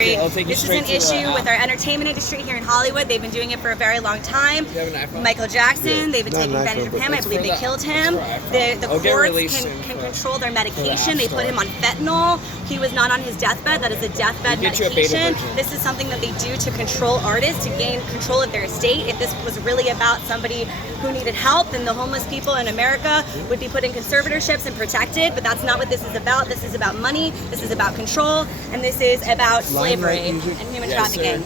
This is an issue with our entertainment industry here in Hollywood. They've been doing it for a very long time. Michael Jackson, they've been taking advantage of him. I believe they killed him. The courts can control their medication. They put him on fentanyl. He was not on his deathbed. That is a deathbed medication. This is something that they do to control artists, to gain control of their estate. If this was really about somebody who needed help, then the homeless people in America would be put in conservatorships and protected, but that's not what this is about. This is about money, this is about control, and this is about slavery and human trafficking.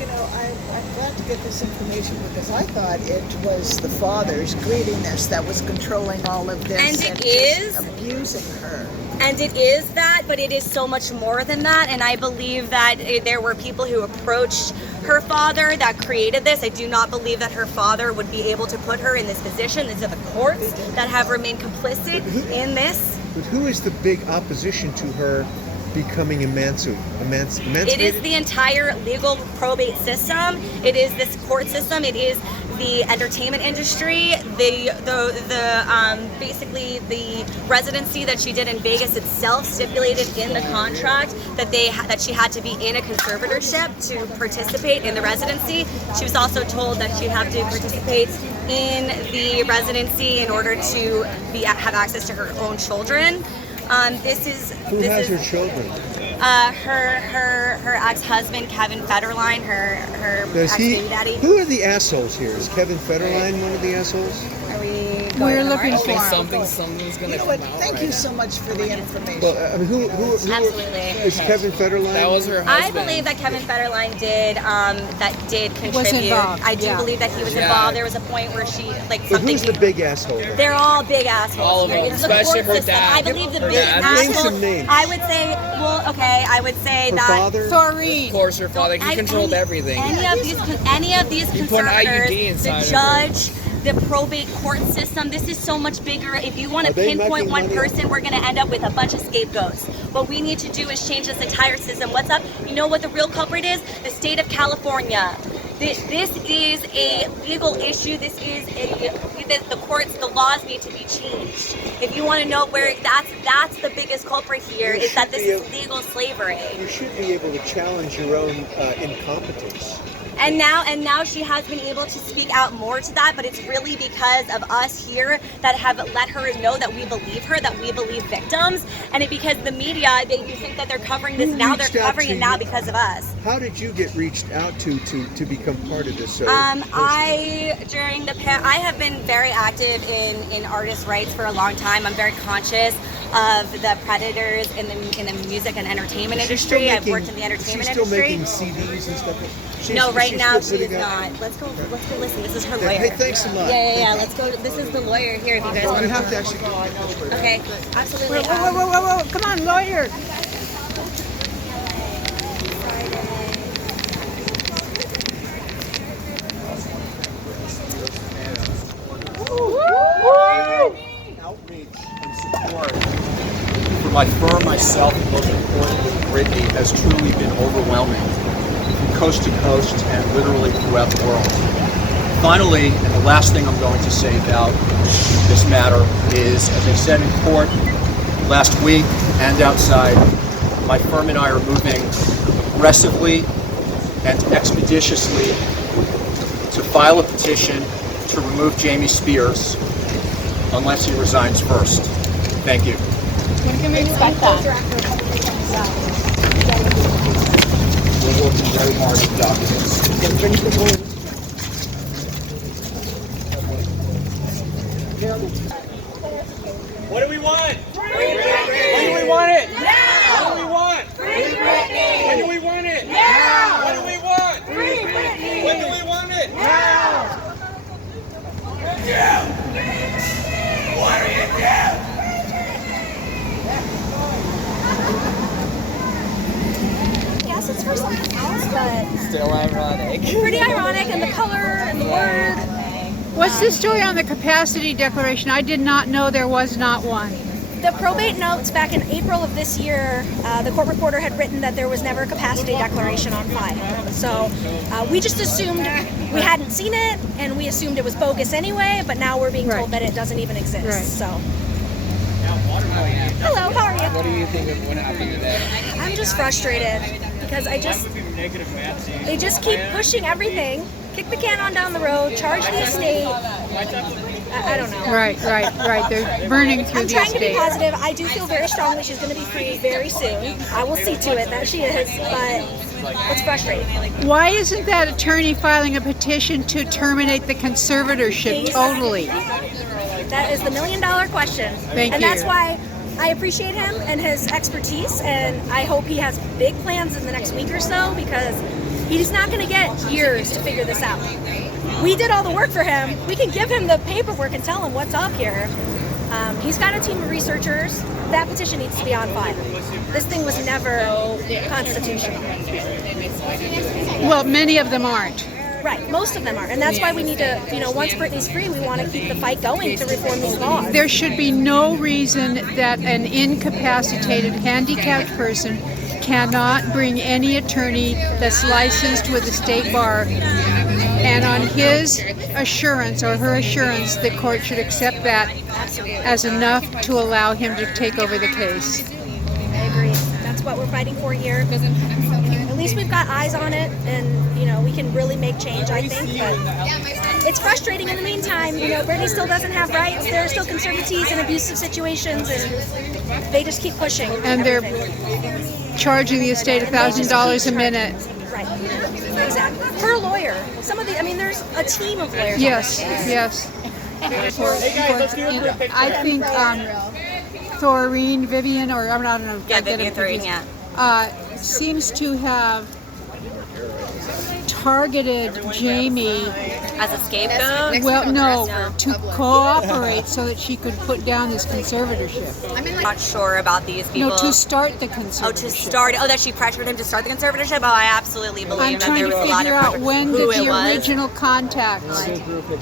You know, I'm glad to get this information because I thought it was the father's greediness that was controlling all of this and it is abusing her. And it is that, but it is so much more than that. And I believe that there were people who approached her father that created this. I do not believe that her father would be able to put her in this position. These are the courts that have remained complicit in this. But who is the big opposition to her becoming emancipated? It is the entire legal probate system. It is this court system. It is the entertainment industry. Basically the residency that she did in Vegas itself stipulated in the contract that she had to be in a conservatorship to participate in the residency. She was also told that she'd have to participate in the residency in order to have access to her own children. Who has her children? Her ex-husband Kevin Federline, her ex-baby daddy. Who are the assholes here? Is Kevin Federline one of the assholes? Are we? We're looking for something's gonna You know what? Thank you so much for the information. Well, I mean, who Absolutely. is Kevin Federline? That was her husband. I believe that Kevin Federline did contribute. Was involved. I do believe that he was involved. There was a point where she But something. who's the big asshole? They're all big assholes. All of them, It's the especially court her system. dad. I believe the Her big dad. Name asshole. some names. I would say, I would say Her that. father? Doreen. Of course, her father. He controlled everything. Any of these You put an conservators, IUD inside the of her. judge, the probate court system, this is so much bigger. If you want to Are they pinpoint making one money? person, we're going to end up with a bunch of scapegoats. What we need to do is change this entire system. What's up? You know what the real culprit is? The state of California. This is a legal issue. The courts, the laws need to be changed. If you want to know where that's the biggest culprit here, is that this is legal slavery. You should be able to challenge your own incompetence. And now she has been able to speak out more to that, but it's really because of us here that have let her know that we believe her, that we believe victims, and it because the media, you think that they're covering this now, they're covering it now because of us. How did you get reached out to become part of this? I have been very active in artist rights for a long time. I'm very conscious of the predators in the music and entertainment industry. I've worked in the entertainment industry. She's still making CDs and stuff? No, right now she is not. Let's go listen. This is her lawyer. Hey, thanks a lot. Yeah. Let's go. This is the lawyer here if you guys want You to. have to actually go. Okay, absolutely. Whoa. Come on, lawyer. Outreach and support for my firm, myself, and most importantly, Britney, has truly been overwhelming from coast to coast and literally throughout the world. Finally, and the last thing I'm going to say about this matter is, as I said in court last week and outside, my firm and I are moving aggressively and expeditiously to file a petition to remove Jamie Spears unless he resigns first. Thank you. When can we expect that? We're working very hard on documents. What do we want? Free When do we want it? Now! What do we want? Free Britney! When do we want it? Now! What do we want? Free Britney! When do we want it? Now! What are you doing? I guess it's for something else, but Still ironic. pretty ironic, and the color and the word. What's the story on the capacity declaration? I did not know there was not one. The probate notes back in April of this year, the court reporter had written that there was never a capacity declaration on file. So we just assumed we hadn't seen it, and we assumed it was bogus anyway, but now we're being told that it doesn't even exist. Right. So. Hello, how are you? What do you think of what happened today? I'm just frustrated. because they just keep pushing everything, kick the can on down the road, charge the estate. I don't know. Right. They're burning through I'm the trying to be estate. positive. I do feel very strongly she's going to be free very soon. I will see to it that she is, but it's frustrating. Why isn't that attorney filing a petition to terminate the conservatorship totally? That is the $1 million question. Thank and you. that's why I appreciate him and his expertise, and I hope he has big plans in the next week or so, because he's not going to get years to figure this out. We did all the work for him. We can give him the paperwork and tell him what's up here. He's got a team of researchers. That petition needs to be on file. This thing was never constitutional. Well, many of them aren't. Right, most of them are. And that's why we need to, once Britney's free, we want to keep the fight going to reform these laws. There should be no reason that an incapacitated, handicapped person cannot bring any attorney that's licensed with the state bar, and on his assurance or her assurance, the court should accept that as enough to allow him to take over the case. I agree. That's what we're fighting for here. At least we've got eyes on it, and we can really make change, I think. But it's frustrating in the meantime. Britney still doesn't have rights. There are still conservatees in abusive situations, and they just keep pushing. And they're charging the estate $1,000 a minute. Right. Exactly. Per lawyer. There's a team of lawyers. Yes. I think Vivian, or I don't know. Yeah, Vivian Thoreen, yeah. Seems to have targeted Jamie. As a scapegoat? Well, no, to cooperate so that she could put down this conservatorship. I'm not sure about these people. No, to start the conservatorship. That she pressured him to start the conservatorship? Oh, I absolutely believe I'm that trying there to was a lot figure of out pressure. when Who did it the was. original contact.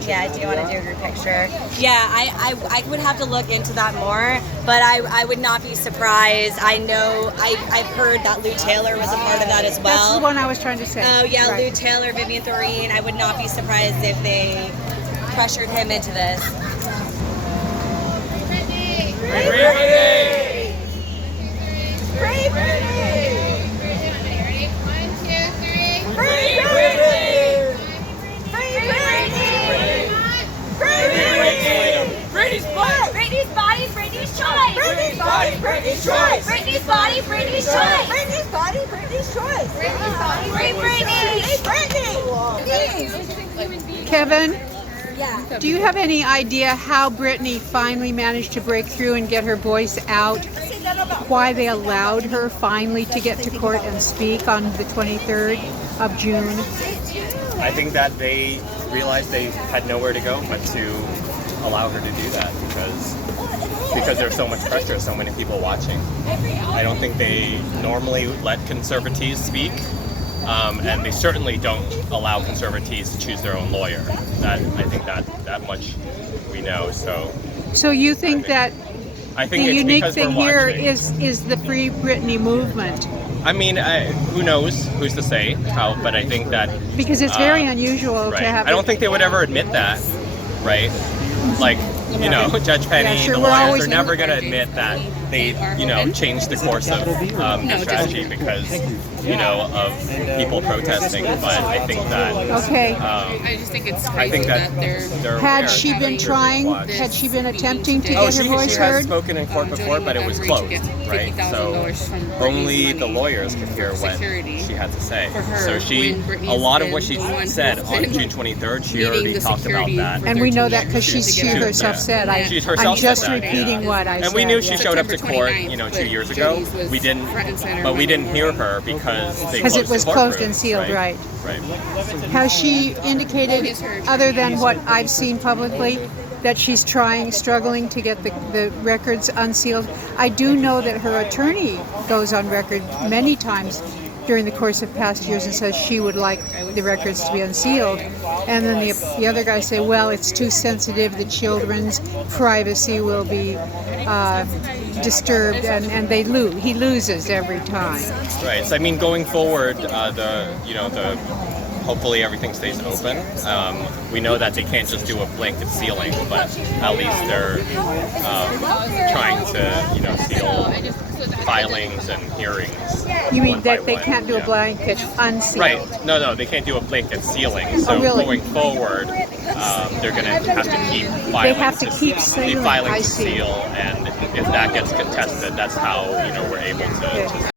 Yeah, I do want to do a group picture. Yeah, I would have to look into that more, but I would not be surprised. I know, I've heard that Lou Taylor was a part of that as well. That's the one I was trying to say. Oh, yeah, Right. Lou Taylor, Vivian Thoreen. I would not be surprised if they pressured him into this. Britney's body, Britney's choice. Britney's body, Britney's choice. Britney's body, Britney's choice. Britney's body, Britney's choice. Britney's body, Free Britney. Hey, Britney! Kevin, Yeah. do you have any idea how Britney finally managed to break through and get her voice out? Why they allowed her finally to get to court and speak on the 23rd of June? I think that they realized they had nowhere to go but to allow her to do that because there's so much pressure, so many people watching. I don't think they normally let conservatees speak, and they certainly don't allow conservatees to choose their own lawyer. I think that much we know. So you think that I think the it's unique because thing we're here watching. is the Free Britney movement? I mean, who knows? Who's to say how? But I think that Because it's very unusual right. to have. I don't think they would ever admit that, right? Like, Judge Penny, Yeah, sure, the we're lawyers always are never going to admit that they, changed the course of the strategy because, of people protesting. But I think that. Okay. I just think it's I crazy think that that they're Had she been trying? Had she been attempting to get her she voice has heard? spoken in court before, but it was closed, right? So only the lawyers could hear what she had to say. So a lot of what she said on June 23rd, she already talked about that. And we know that because she herself said. She I'm herself just said that, repeating yeah. what I said. And we knew she yeah. showed up to court, September 2 years ago. We didn't hear her because they Because it closed was the closed courtroom, and sealed, right? Right. Has she indicated, other than what I've seen publicly, that she's struggling to get the records unsealed? I do know that her attorney goes on record many times during the course of past years and says she would like the records to be unsealed. And then the other guys say, well, it's too sensitive, the children's privacy will be disturbed, and he loses every time. Right. So I mean, going forward, hopefully everything stays open. We know that they can't just do a blanket sealing, but at least they're trying to, seal filings and hearings. You mean one by that they one. can't do a Yeah. blanket unsealed? Right. No, they can't do a blanket sealing. So really? going forward, they're going to have to keep filing. They have to keep sealing, filing I to see. seal, and if that gets contested, that's how we're able to